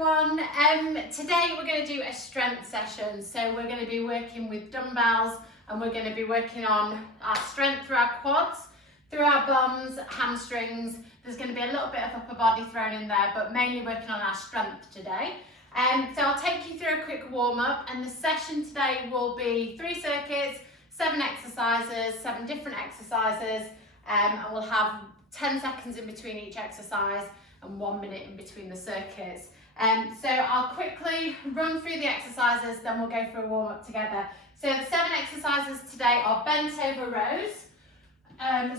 everyone. Today we're going to do a strength session. So we're going to be working with dumbbells and we're going to be working on our strength through our quads, through our bums, hamstrings. There's going to be a little bit of upper body thrown in there, but mainly working on our strength today. So I'll take you through a quick warm up, and the session today will be 3 circuits, 7 exercises, 7 different exercises, and we'll have 10 seconds in between each exercise and 1 minute in between the circuits. So I'll quickly run through the exercises, then we'll go for a warm up together. So the 7 exercises today are bent over rows.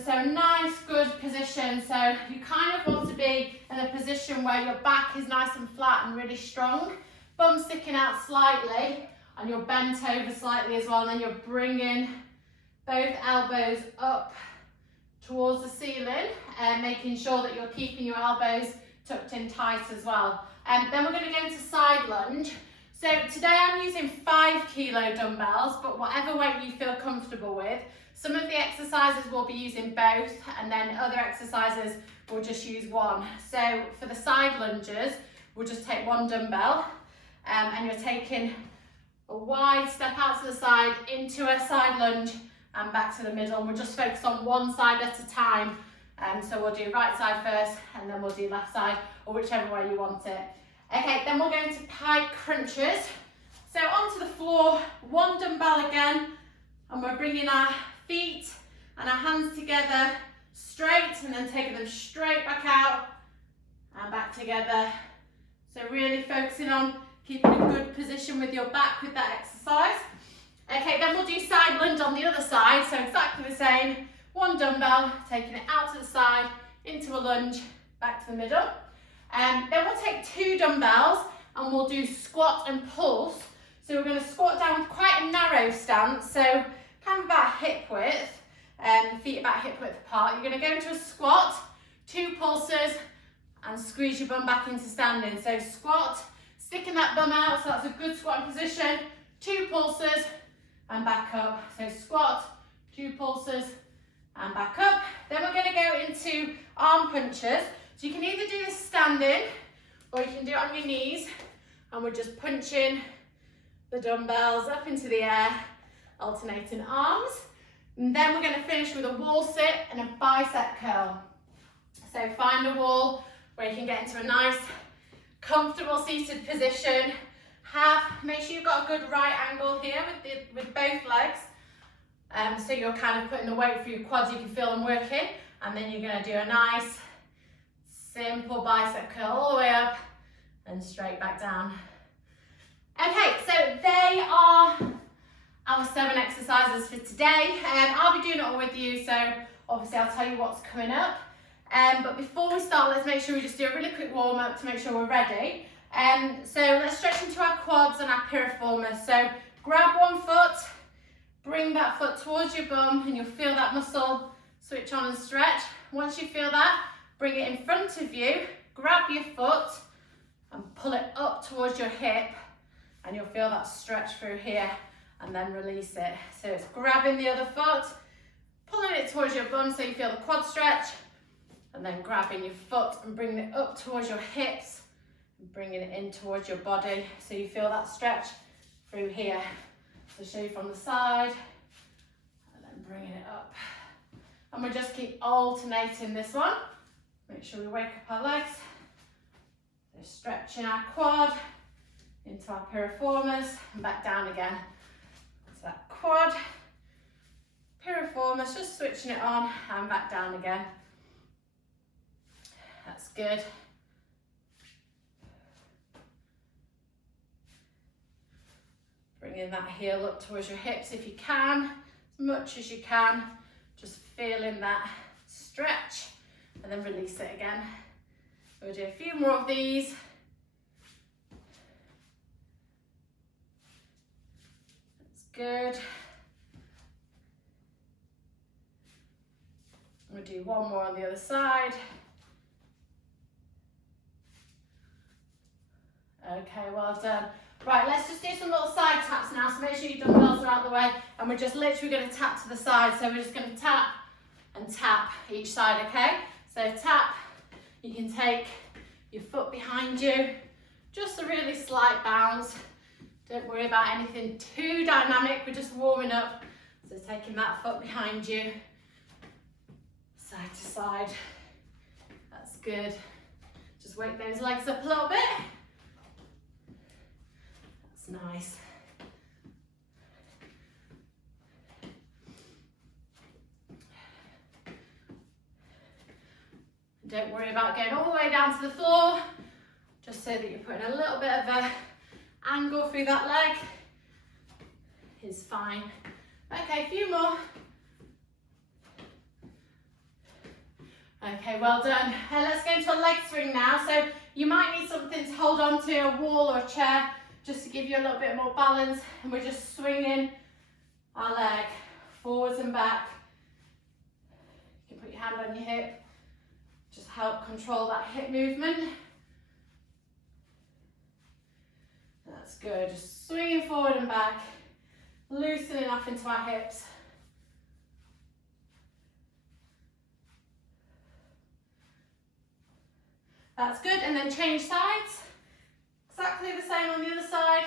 So nice, good position. So you kind of want to be in a position where your back is nice and flat and really strong. Bum sticking out slightly and you're bent over slightly as well. And then you're bringing both elbows up towards the ceiling and making sure that you're keeping your elbows tucked in tight as well. Then we're going to go into side lunge. So today I'm using 5 kilo dumbbells, but whatever weight you feel comfortable with. Some of the exercises we'll be using both, and then other exercises we'll just use one. So for the side lunges, we'll just take 1 dumbbell, and you're taking a wide step out to the side into a side lunge and back to the middle. And we'll just focus on one side at a time. So we'll do right side first, and then we'll do left side, or whichever way you want it. Okay, then we'll go into pike crunches. So onto the floor, 1 dumbbell again, and we're bringing our feet and our hands together straight, and then taking them straight back out and back together. So really focusing on keeping a good position with your back with that exercise. Okay, then we'll do side lunge on the other side. So exactly the same, 1 dumbbell, taking it out to the side, into a lunge, back to the middle. Then we'll take 2 dumbbells and we'll do squat and pulse. So we're going to squat down with quite a narrow stance, so kind of about hip width, feet about hip width apart. You're going to go into a squat, 2 pulses, and squeeze your bum back into standing. So squat, sticking that bum out, so that's a good squatting position, 2 pulses, and back up. So squat, 2 pulses, and back up. Then we're going to go into arm punches. So you can either do this standing, or you can do it on your knees, and we're just punching the dumbbells up into the air, alternating arms. And then we're going to finish with a wall sit and a bicep curl. So find a wall where you can get into a nice, comfortable seated position. Make sure you've got a good right angle here with both legs. So you're kind of putting the weight through your quads, you can feel them working. And then you're going to do a nice, simple bicep curl all the way up and straight back down. Okay, so they are our 7 exercises for today. I'll be doing it all with you, so obviously I'll tell you what's coming up. But before we start, let's make sure we just do a really quick warm up to make sure we're ready. So let's stretch into our quads and our piriformis. So grab one foot, bring that foot towards your bum, and you'll feel that muscle switch on and stretch. Once you feel that, bring it in front of you, grab your foot and pull it up towards your hip, and you'll feel that stretch through here, and then release it. So it's grabbing the other foot, pulling it towards your bum so you feel the quad stretch, and then grabbing your foot and bringing it up towards your hips, and bringing it in towards your body so you feel that stretch through here. So show you from the side, and then bringing it up. And we'll just keep alternating this one. Make sure we wake up our legs. So stretching our quad into our piriformis and back down again. So that quad, piriformis, just switching it on and back down again. That's good. Bringing that heel up towards your hips if you can, as much as you can. Just feeling that stretch, and then release it again. We'll do a few more of these. That's good. We'll do one more on the other side. Okay, well done. Right, let's just do some little side taps now. So make sure your dumbbells are out of the way, and we're just literally going to tap to the side. So we're just going to tap and tap each side, okay? So tap, you can take your foot behind you, just a really slight bounce. Don't worry about anything too dynamic, we're just warming up. So taking that foot behind you, side to side. That's good. Just wake those legs up a little bit. That's nice. Don't worry about going all the way down to the floor, just so that you're putting a little bit of a angle through that leg is fine. Okay, a few more. Okay, well done. Let's go into a leg swing now. So you might need something to hold on to, a wall or a chair, just to give you a little bit more balance. And we're just swinging our leg forwards and back. You can put your hand on your hip. Just help control that hip movement. That's good. Just swinging forward and back, loosening off into our hips. That's good. And then change sides. Exactly the same on the other side.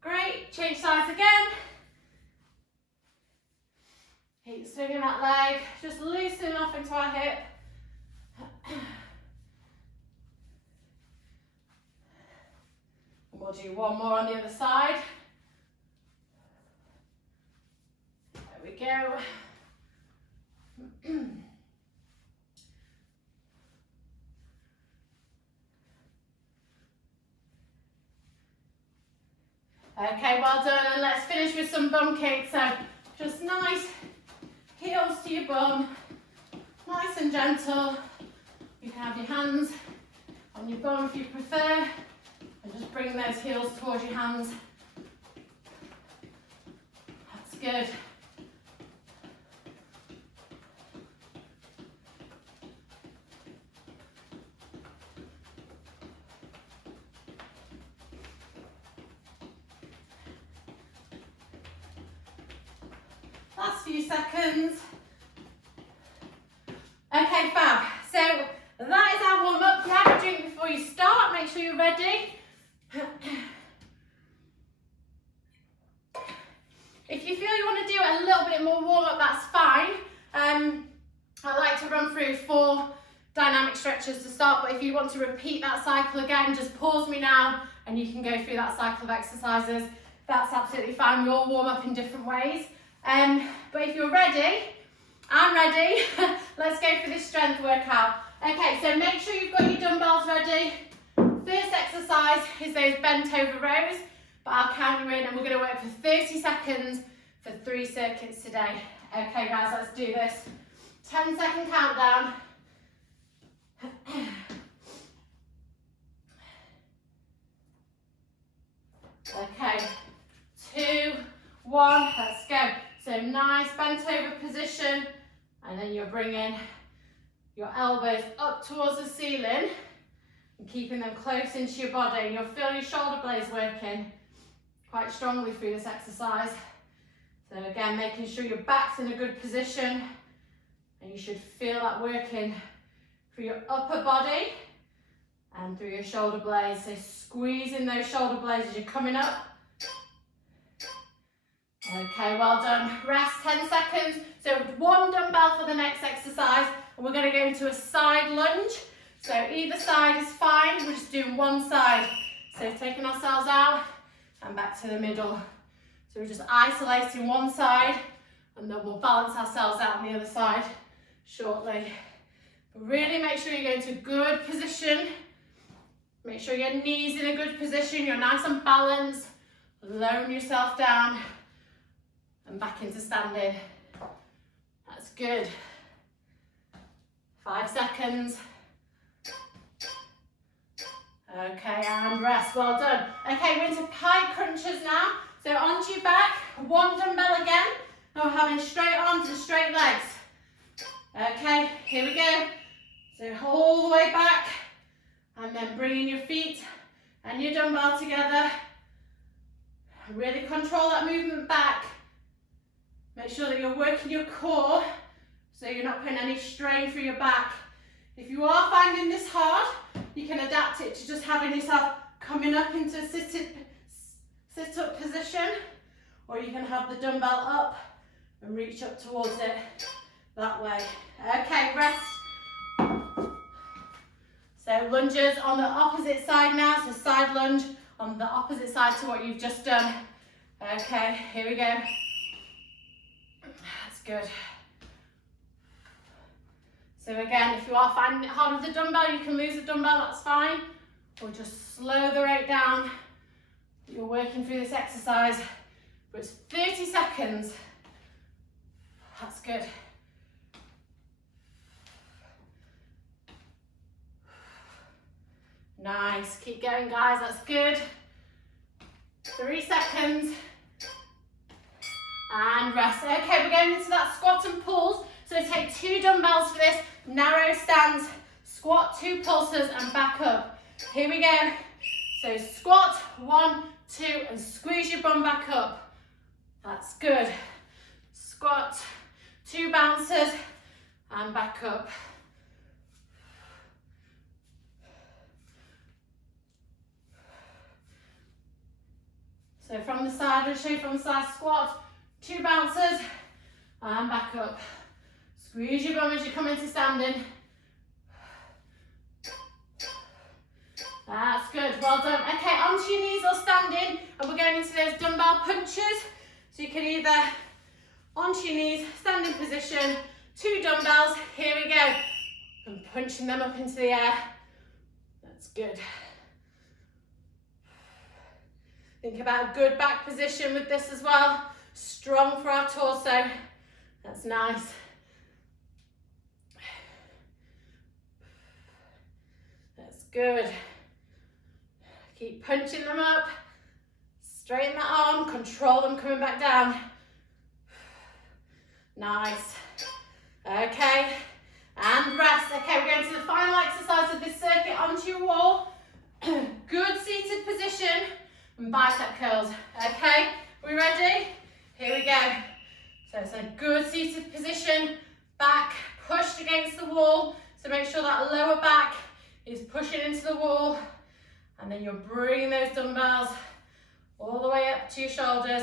Great, change sides again. Keep swinging that leg, just loosening off into our hip. We'll do one more on the other side. There we go. Okay, well done, and let's finish with some bum kicks. So just nice heels to your bum, nice and gentle. You can have your hands on your bum if you prefer, and just bring those heels towards your hands. That's good. Last few seconds. Okay, fab. So that is our warm up. Grab a drink before you start. Make sure you're ready. If you feel you want to do a little bit more warm up, that's fine. I like to run through 4 dynamic stretches to start, but if you want to repeat that cycle again, just pause me now and you can go through that cycle of exercises. That's absolutely fine. We all warm up in different ways. But if you're ready, I'm ready. Let's go for this strength workout. Okay, so make sure you've got your dumbbells ready. First exercise is those bent over rows, but I'll count you in and we're going to work for 30 seconds for 3 circuits today. Okay guys, let's do this. 10-second countdown. Okay, 2, 1, let's go. So nice bent over position, and then you're bringing your elbows up towards the ceiling and keeping them close into your body. You'll feel your shoulder blades working quite strongly through this exercise. So again, making sure your back's in a good position, and you should feel that working through your upper body and through your shoulder blades. So squeezing those shoulder blades as you're coming up. Okay, well done. Rest 10 seconds. So 1 dumbbell for the next exercise, and we're going to go into a side lunge. So either side is fine, we're just doing one side. So taking ourselves out and back to the middle. So we're just isolating one side, and then we'll balance ourselves out on the other side shortly. But really make sure you're going to a good position. Make sure your knees in a good position, you're nice and balanced. Lowering yourself down and back into standing. That's good. 5 seconds. Okay, and rest, well done. Okay, we're into pike crunches now. So onto your back, 1 dumbbell again. Now we're having straight arms and straight legs. Okay, here we go. So all the way back, and then bringing your feet and your dumbbell together Really control that movement back. Make sure that you're working your core so you're not putting any strain through your back. If you are finding this hard, you can adapt it to just having yourself coming up into a sit-up position, or you can have the dumbbell up and reach up towards it that way. Okay, rest. So lunges on the opposite side now, so side lunge on the opposite side to what you've just done. Okay, here we go. That's good. So again, if you are finding it hard with the dumbbell, you can lose the dumbbell, that's fine. Or just slow the rate down. You're working through this exercise, but it's 30 seconds. That's good. Nice, keep going guys, that's good. 3 seconds. And rest. Okay, we're going into that squat and pulls. So take 2 dumbbells for this, narrow stance, squat, 2 pulses and back up. Here we go. So squat, 1, 2, and squeeze your bum back up. That's good. Squat, 2 bounces and back up. So from the side, I'll show you from the side, squat, 2 bounces and back up. Squeeze your bum as you come into standing. That's good, well done. Okay, onto your knees or standing, and we're going into those dumbbell punches. So you can either onto your knees, standing position, 2 dumbbells, here we go. And punching them up into the air. That's good. Think about a good back position with this as well. Strong for our torso. That's nice. That's good. Keep punching them up. Straighten that arm, control them coming back down. Nice. Okay, and rest. Okay, we're going to the final exercise of this circuit, onto your wall. Good seated position and bicep curls. Okay, we ready? Here we go. So it's a good seated position, back pushed against the wall. So make sure that lower back is pushing into the wall. And then you're bringing those dumbbells all the way up to your shoulders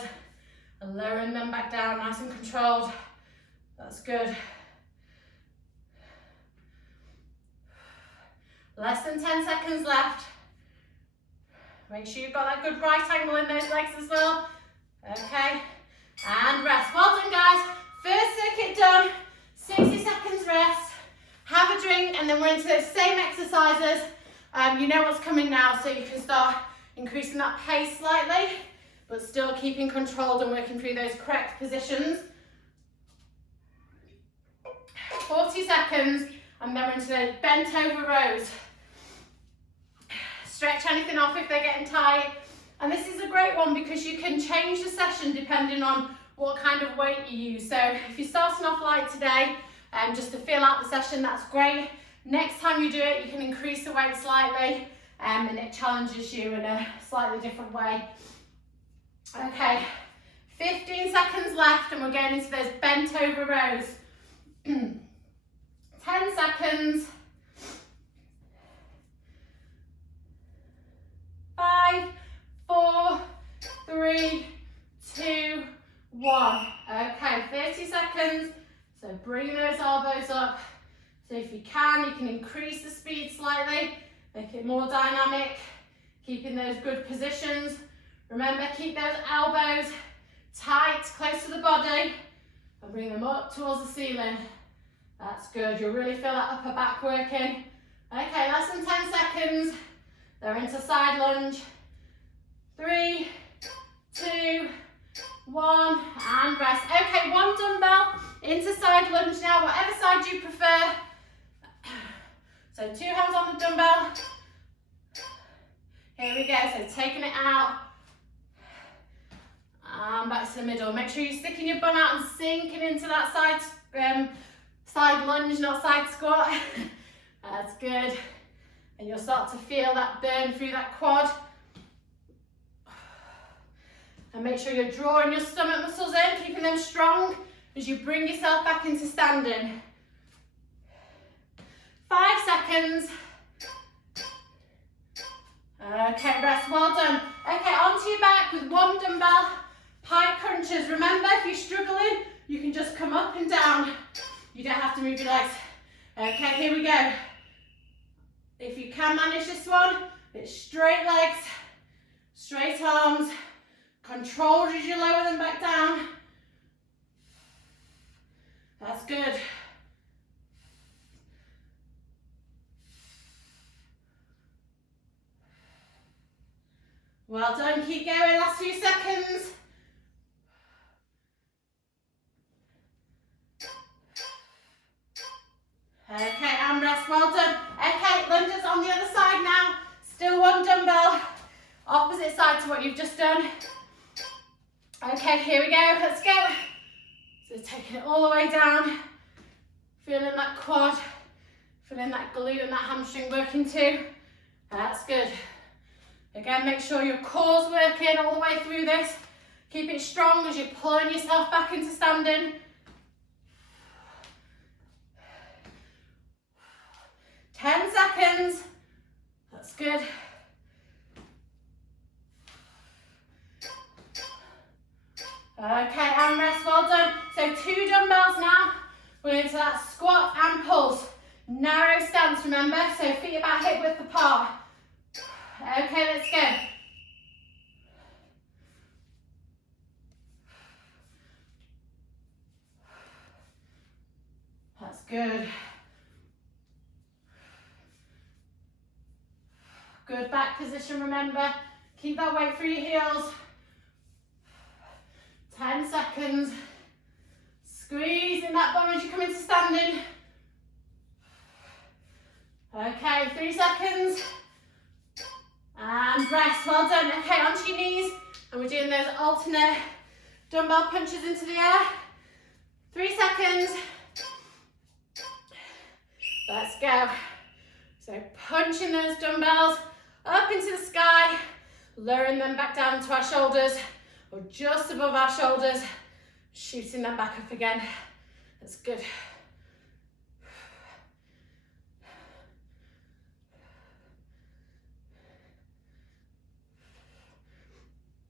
and lowering them back down, nice and controlled. That's good. Less than 10 seconds left. Make sure you've got that good right angle in those legs as well. Okay, and rest. Well done guys. First circuit done, 60 seconds rest. Have a drink, and then we're into those same exercises. You know what's coming now, so you can start increasing that pace slightly, but still keeping controlled and working through those correct positions. 40 seconds, and then we're into those bent over rows. Stretch anything off if they're getting tight. And this is a great one because you can change the session depending on what kind of weight you use. So if you're starting off light today, just to fill out the session, that's great. Next time you do it, you can increase the weight slightly, and it challenges you in a slightly different way. Okay, 15 seconds left, and we're getting into those bent over rows. 10 seconds. 5, 4, 3, 2, 1. Okay, 30 seconds. So bring those elbows up. So if you can increase the speed slightly, make it more dynamic, keeping those good positions. Remember, keep those elbows tight, close to the body, and bring them up towards the ceiling. That's good. You'll really feel that upper back working. Okay, less than 10 seconds. They're into side lunge. 3, 2, 1, and rest. Okay, 1 dumbbell into side lunge now, whatever side you prefer. So 2 hands on the dumbbell. Here we go, so taking it out. And back to the middle. Make sure you're sticking your bum out and sinking into that side lunge, not side squat. That's good. And you'll start to feel that burn through that quad. And make sure you're drawing your stomach muscles in, keeping them strong as you bring yourself back into standing. 5 seconds. Okay, rest, well done. Okay, onto your back with one dumbbell, pike crunches. Remember, if you're struggling, you can just come up and down. You don't have to move your legs. Okay, here we go. If you can manage this one, it's straight legs, straight arms, controlled as you lower them back down. That's good. Well done, keep going, last few seconds. Okay, and rest, well done. Okay, lunges on the other side now. Still one dumbbell, opposite side to what you've just done. Okay, here we go, let's go. So taking it all the way down, feeling that quad, feeling that glute and that hamstring working too. That's good. Again, make sure your core's working all the way through this. Keep it strong as you're pulling yourself back into standing. 10 seconds. That's good. Okay, and rest, well done. So 2 dumbbells now. We're into that squat and pulse. Narrow stance, remember? So feet about hip width apart. Okay, let's go. That's good. Good back position, remember. Keep that weight through your heels. 10 seconds. Squeezing that bum as you come into standing. Okay, 3 seconds. And rest, well done. Okay, onto your knees. And we're doing those alternate dumbbell punches into the air. 3 seconds. Let's go. So punching those dumbbells up into the sky, lowering them back down to our shoulders or just above our shoulders, shooting them back up again. That's good.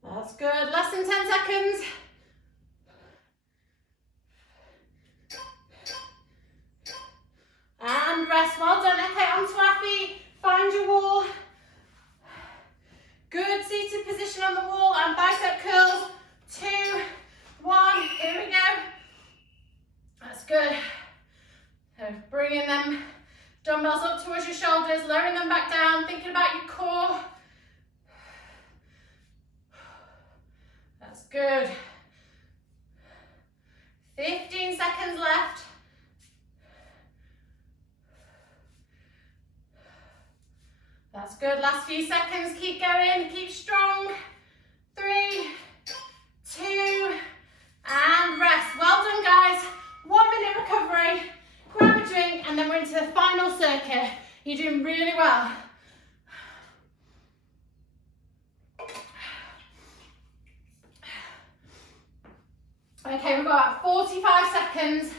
That's good. Less than 10 seconds. And rest, well done. Okay, onto our feet, find your wall. Good seated position on the wall and bicep curls. 2, 1, here we go. That's good. So bringing them dumbbells up towards your shoulders, lowering them back down, thinking about your core. That's good. 15 seconds left. That's good, last few seconds, keep going, keep strong. 3, 2, and rest. Well done, guys. 1 minute recovery, grab a drink, and then we're into the final circuit. You're doing really well. Okay, we've got about 45 seconds,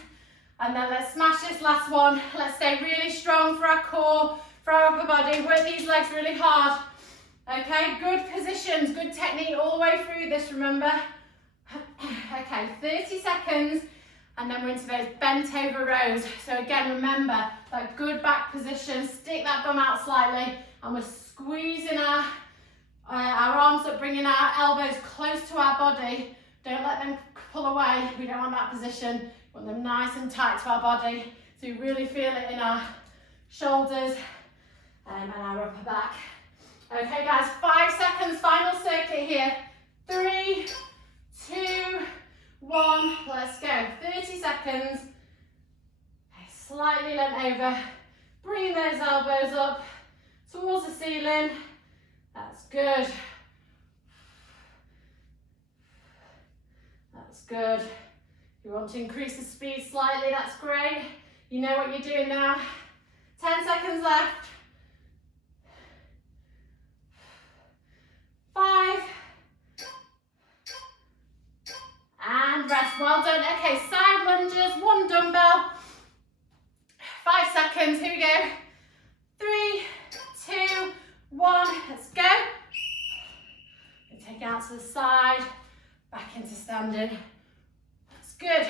and then let's smash this last one. Let's stay really strong for our core, for our upper body, work these legs really hard. Okay, good positions, good technique all the way through this, remember? Okay, 30 seconds, and then we're into those bent over rows. So again, remember that good back position, stick that bum out slightly, and we're squeezing our arms up, bringing our elbows close to our body. Don't let them pull away, we don't want that position. We want them nice and tight to our body, so you really feel it in our shoulders and our upper back. Okay guys, 5 seconds, final circuit here. 3, 2, 1, let's go. 30 seconds. Okay, slightly leant over. Bring those elbows up towards the ceiling. That's good. That's good. If you want to increase the speed slightly, that's great. You know what you're doing now. 10 seconds left. 5, rest. Well done. Okay, side lunges, 1 dumbbell. 5 seconds. Here we go. 3, 2, 1. Let's go. And take it out to the side. Back into standing. That's good.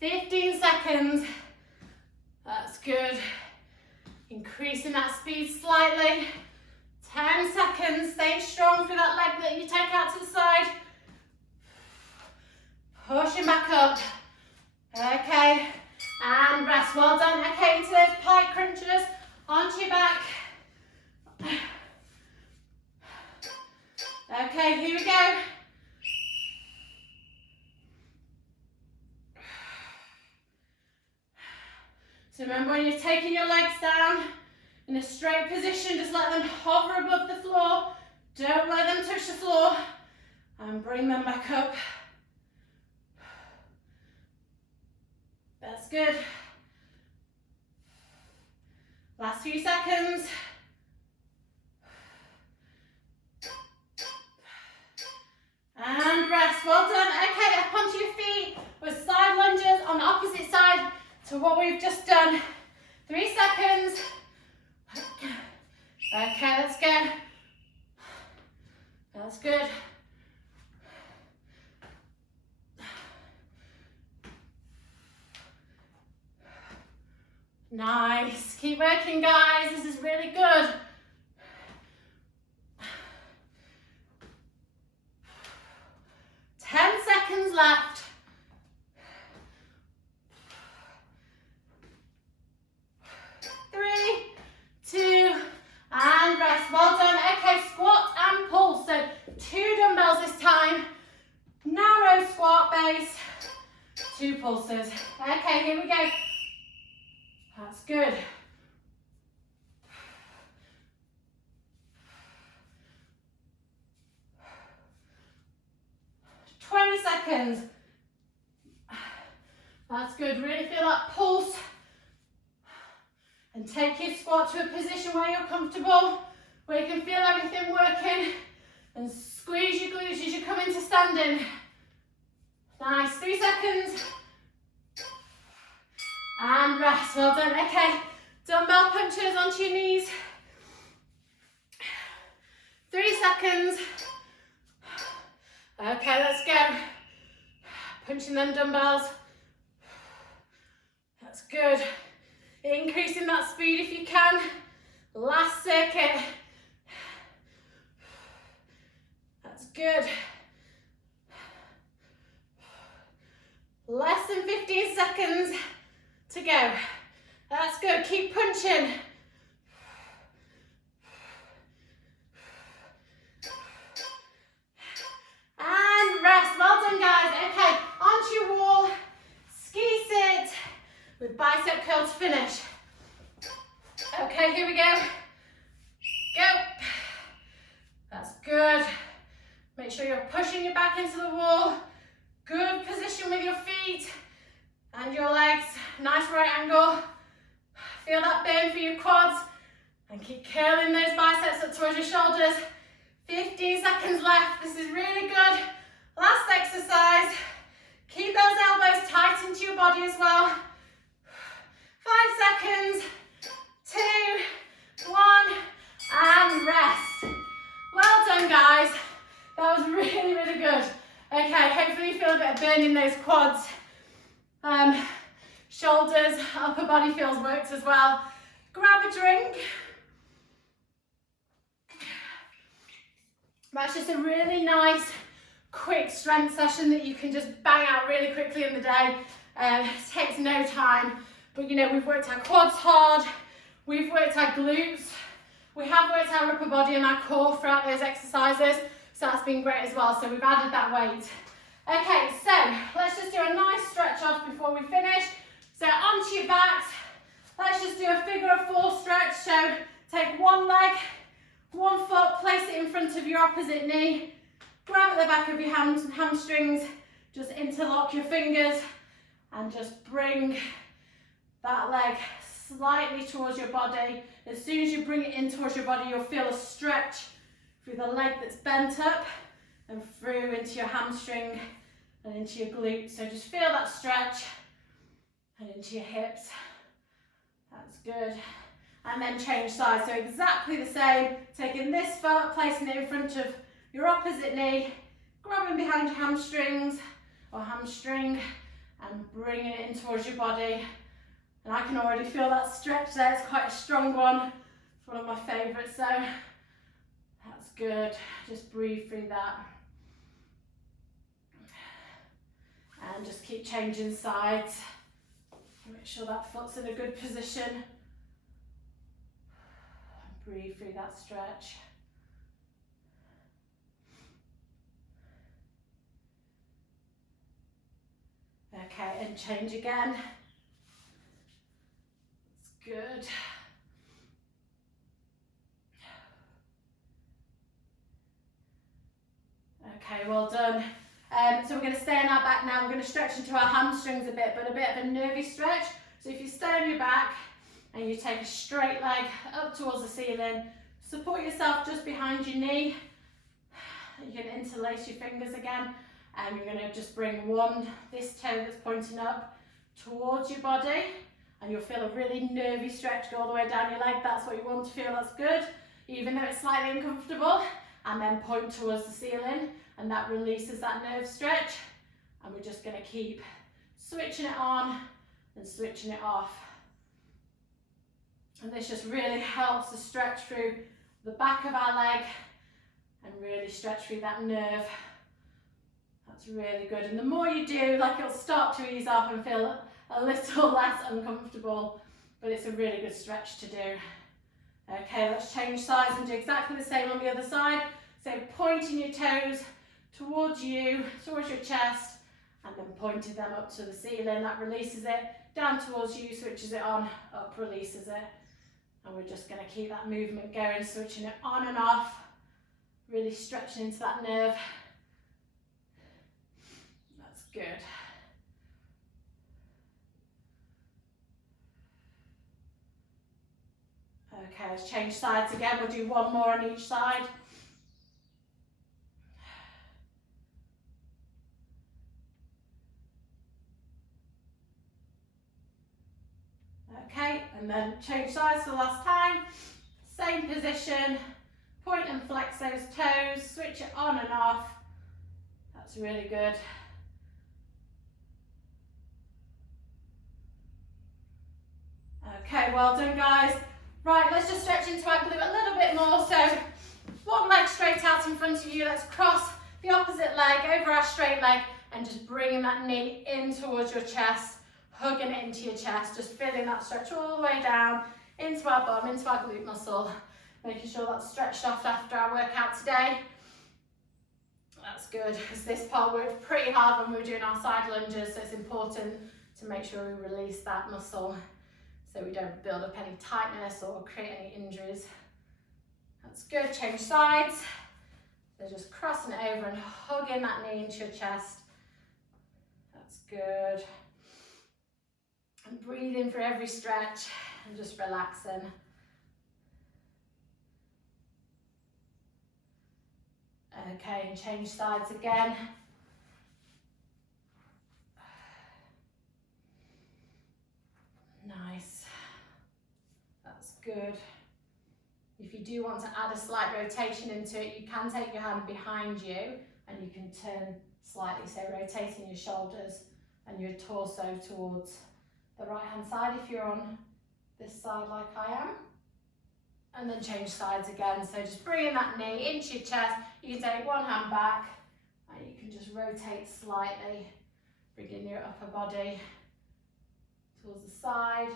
"15 seconds. That's good. Increasing that speed slightly. 10 seconds. Staying strong through that leg that you take out to the side. Pushing back up. Okay. And rest. Well done. Okay, into those pike crunches. Onto your back. Okay, here we go. So remember, when you're taking your legs down in a straight position, just let them hover above the floor. Don't let them touch the floor. And bring them back up. That's good. Last few seconds. And rest. Well done. Okay, up onto your feet with side lunges on the opposite side to what we've just done. 3 seconds. Okay, let's go. That's good. Nice. Keep working, guys. This is really good. 10 seconds left. 3, 2, and rest. Well done. Okay, squat and pull. So 2 dumbbells this time. Narrow squat base. 2 pulses. Okay, here we go. That's good. Seconds. That's good. Really feel that pulse. And take your squat to a position where you're comfortable, where you can feel everything working. And squeeze your glutes as you come into standing. Nice. 3 seconds. And rest. Well done. Okay. Dumbbell punches onto your knees. 3 seconds. Okay, let's go. Punching them dumbbells. That's good. Increasing that speed if you can. Last circuit. That's good. Less than 15 seconds to go. That's good. Keep punching. And rest. Well done, guys. Okay, onto your wall. Ski sit with bicep curl to finish. Okay, here we go. Go. That's good. Make sure you're pushing your back into the wall. Good position with your feet and your legs. Nice right angle. Feel that burn for your quads. And keep curling those biceps up towards your shoulders. 15 seconds left. This is really good. Last exercise. Keep those elbows tight into your body as well. 5 seconds. 2, 1, and rest. Well done, guys. That was really, really good. Okay, hopefully you feel a bit of burn in those quads. Shoulders, upper body feels worked as well. Grab a drink. That's just a really nice, quick strength session that you can just bang out really quickly in the day. It takes no time, but you know, we've worked our quads hard, we've worked our glutes, we have worked our upper body and our core throughout those exercises, so that's been great as well, so we've added that weight. Okay, so let's just do a nice stretch off before we finish. So onto your backs, let's just do a figure of 4 stretch, so take one leg, one foot, place it in front of your opposite knee, grab at the back of your hamstrings, just interlock your fingers and just bring that leg slightly towards your body. As soon as you bring it in towards your body, you'll feel a stretch through the leg that's bent up and through into your hamstring and into your glutes. So just feel that stretch and into your hips. That's good. And then change sides. So exactly the same. Taking this foot, placing it in front of your opposite knee, grabbing behind your hamstrings or hamstring and bringing it in towards your body. And I can already feel that stretch there. It's quite a strong one. It's one of my favourites. So that's good. Just breathe through that. And just keep changing sides. Make sure that foot's in a good position. Breathe through that stretch. Okay, and change again. That's good. Okay, well done. So we're going to stay on our back now. We're going to stretch into our hamstrings a bit, but a bit of a nervy stretch. So if you stay on your back and you take a straight leg up towards the ceiling, support yourself just behind your knee. You can interlace your fingers again, and you're going to just bring this toe that's pointing up towards your body, and you'll feel a really nervy stretch go all the way down your leg. That's what you want to feel. That's good, even though it's slightly uncomfortable. And then point towards the ceiling, and that releases that nerve stretch. And we're just going to keep switching it on and switching it off. And this just really helps to stretch through the back of our leg and really stretch through that nerve. That's really good. And the more you do, like, it'll start to ease off and feel a little less uncomfortable, but it's a really good stretch to do. Okay, let's change sides and do exactly the same on the other side. So pointing your toes towards you, towards your chest, and then pointing them up to the ceiling. That releases it. Down towards you, switches it on, up releases it. And we're just going to keep that movement going, switching it on and off, really stretching into that nerve. That's good. Okay, let's change sides again. We'll do one more on each side. Okay, and then change sides for the last time. Same position. Point and flex those toes. Switch it on and off. That's really good. Okay, well done, guys. Right, let's just stretch into our glute a little bit more. So one leg straight out in front of you. Let's cross the opposite leg over our straight leg and just bringing that knee in towards your chest, hugging it into your chest, just feeling that stretch all the way down into our bum, into our glute muscle, making sure that's stretched off after our workout today. That's good, because this part worked pretty hard when we were doing our side lunges, so it's important to make sure we release that muscle so we don't build up any tightness or create any injuries. That's good. Change sides. So just crossing it over and hugging that knee into your chest. That's good. And breathing through every stretch and just relaxing. Okay, and change sides again. Nice. That's good. If you do want to add a slight rotation into it, you can take your hand behind you and you can turn slightly, so rotating your shoulders and your torso towards the right hand side if you're on this side like I am. And then change sides again, so just bringing that knee into your chest. You can take one hand back and you can just rotate slightly, bringing your upper body towards the side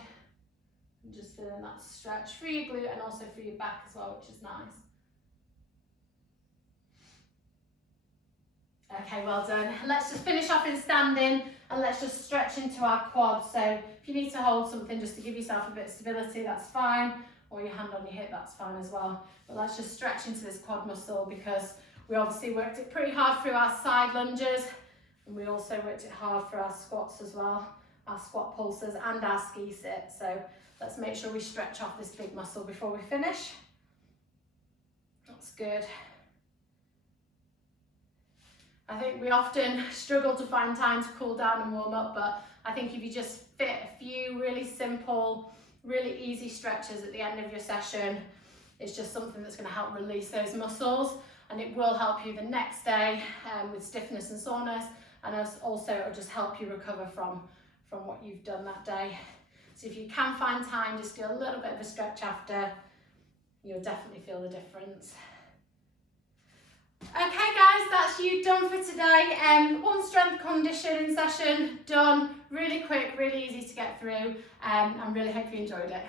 and just feeling that stretch through your glute and also through your back as well, which is nice. Okay, well done. Let's just finish off in standing and let's just stretch into our quads. So if you need to hold something just to give yourself a bit of stability, that's fine, or your hand on your hip, that's fine as well. But let's just stretch into this quad muscle because we obviously worked it pretty hard through our side lunges and we also worked it hard for our squats as well, our squat pulses and our ski sit. So Let's make sure we stretch off this big muscle before we finish. That's good. I think we often struggle to find time to cool down and warm up, but I think if you just fit a few really simple, really easy stretches at the end of your session, it's just something that's going to help release those muscles, and it will help you the next day with stiffness and soreness, and also it'll just help you recover from what you've done that day. So if you can find time, just do a little bit of a stretch after, you'll definitely feel the difference. Okay guys, that's you done for today. One strength conditioning session done, really quick, really easy to get through. I really hope you enjoyed it.